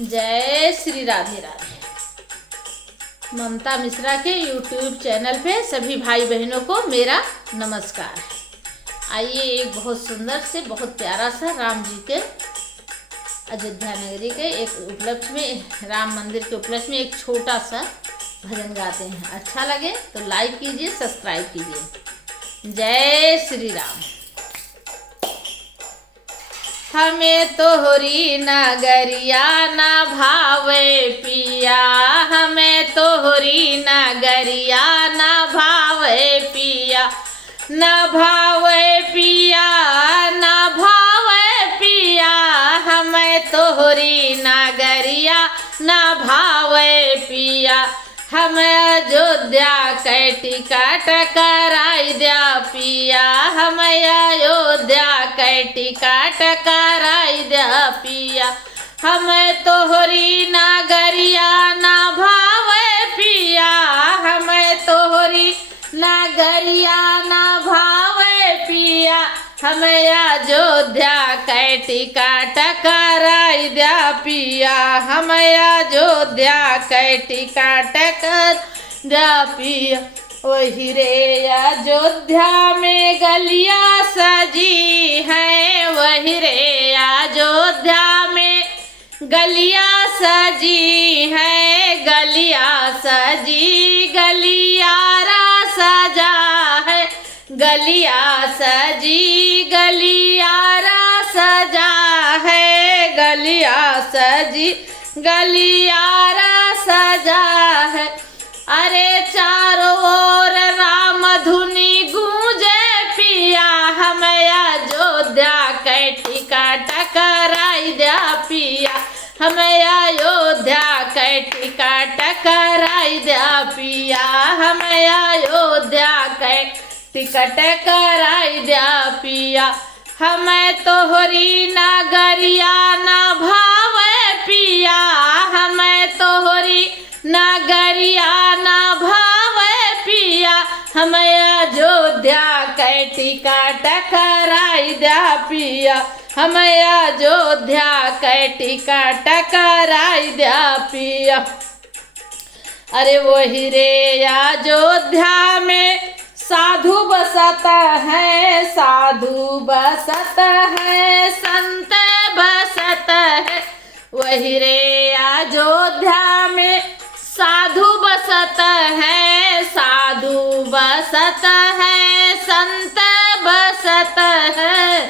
जय श्री राधे राधे। ममता मिश्रा के YouTube channel पे सभी भाई बहनों को मेरा नमस्कार। आइए एक बहुत सुंदर से बहुत प्यारा सा राम जी के अयोध्या नगरी के एक उपलक्ष्य में, राम मंदिर के उपलक्ष्य में एक छोटा सा भजन गाते हैं। अच्छा लगे तो लाइक कीजिए, सब्सक्राइब कीजिए। जय श्री राम। हमें तोहरी नगरिया न भावे पिया, हमें तोहरी नगरिया न भावे पिया, न भावे पिया, न भावे पिया, हमें तोहरी नगरिया न भावे पिया। हमें अयोध्या के टिकट कराई दिया पिया, हमें अयोध्या के टिकट कराई दिया पिया। हमें तोहरी नगरिया न भावे पिया, हमें तोहरी नगरिया न भावे पिया। हमें अयोध्या के टिकट कराई दिया पिया, हमें अयोध्या के टिकट कर दिया पिया। वही रे अयोध्या में गलियां सजी हैं, वही रे अयोध्या में गलियां सजी हैं, गलियां सजी गलियारा सजा है, गलियां सजी गलियारा सजा है, गलियां सजी गलियारा सजा है। अरे चारों ओर राम धुनी गूंजे पिया, हमें अयोध्या के टिकट कराई दिया पिया, हमें अयोध्या के टिकट कराई दिया पिया, हमें अयोध्या के टिकट कराई दिया पिया। हमें तोहरी नगरिया न भावे पिया, हमें तोहरी नगरिया न भावे पिया। हमें अयोध्या के टिकट कराई दिया पिया, हमें अयोध्या के टिकट कराई दिया पिया। अरे वही रे अयोध्या में साधु बसत है, साधु बसत है, संत बसत है। वही रे अयोध्या में साधु बसत है, साधु बसत है, संत बसत है।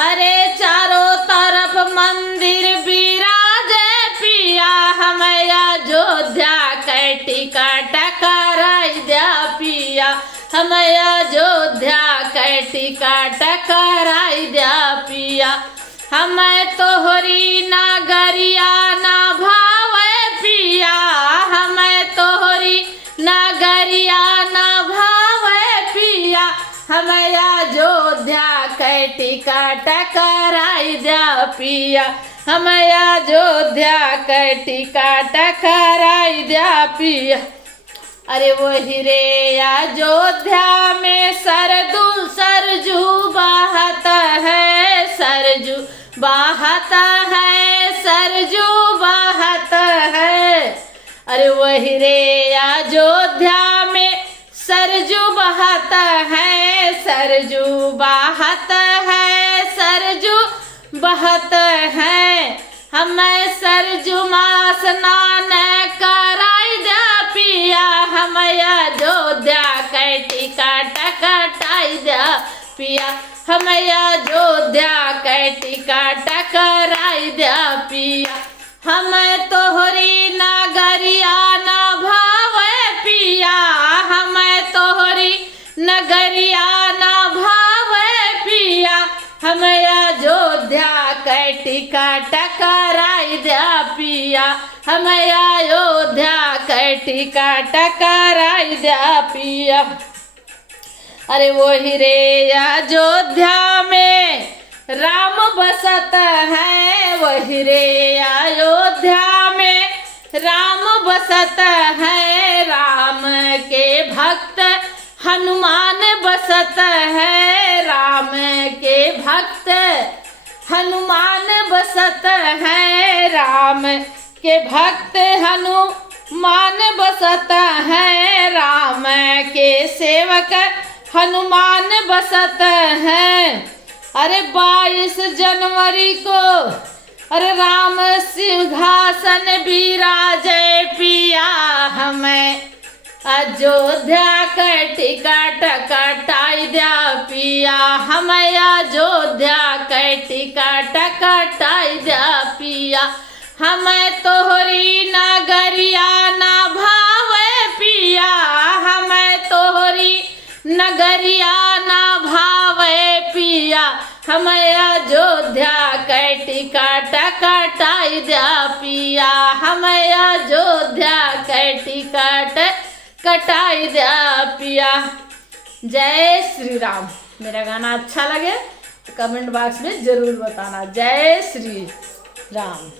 अरे चारों तरफ मंदिर विराजे पिया, हमें अयोध्या के टिकट कराई दिया पिया, हमें अयोध्या के टिकट कराई दिया पिया। हमें तोहरी नगरिया न भावे पिया, हमें तोहरी नगरिया न भावे पिया। हमें अयोध्या के टिकट कराई दिया पिया, हमें अयोध्या के टिकट कराई दिया पिया। अरे वही रे अयोध्या में सरजू बहत है, सरजू बहत है, सरजू बहत है। अरे वही रे अयोध्या में सरजू बहत है, सरजू बहत है, सरजू बहत है। हमें सरजू में स्नान कराई दिया पिया, हमें अयोध्या के टिकट कटाई दिया पिया, हमें अयोध्या के टिकट कराई दिया पिया। हमें तोहरी नगरिया न भावे पिया, हमें तोहरी नगरिया न भावे पिया। हमें अयोध्या के टिकट कराई दिया पिया, हमें अयोध्या के टिकट कराई दिया पिया। अरे वही रे अयोध्या में राम बसत है, वही रे अयोध्या में राम बसत है, राम के भक्त हनुमान बसत है, राम के भक्त हनुमान बसत है राम के भक्त, हनुमान बसत है राम के सेवक, हनुमान बसत है। अरे 22 जनवरी को अरे राम सिंहासन विराजे पिया, हमें अयोध्या का टिकट कटाई दिया पिया, हमें अयोध्या का टिकट कटाई दिया पिया। हमें तोहरी नगरिया ना भावे पिया, हमें तोहरी नगरिया ना भावे पिया, हमें अयोध्या का टिकट कटाई दिया पिया, हमें अयोध्या का टिकट कटाई दिया पिया। जय श्री राम। मेरा गाना अच्छा लगे तो कमेंट बॉक्स में जरूर बताना। जय श्री राम।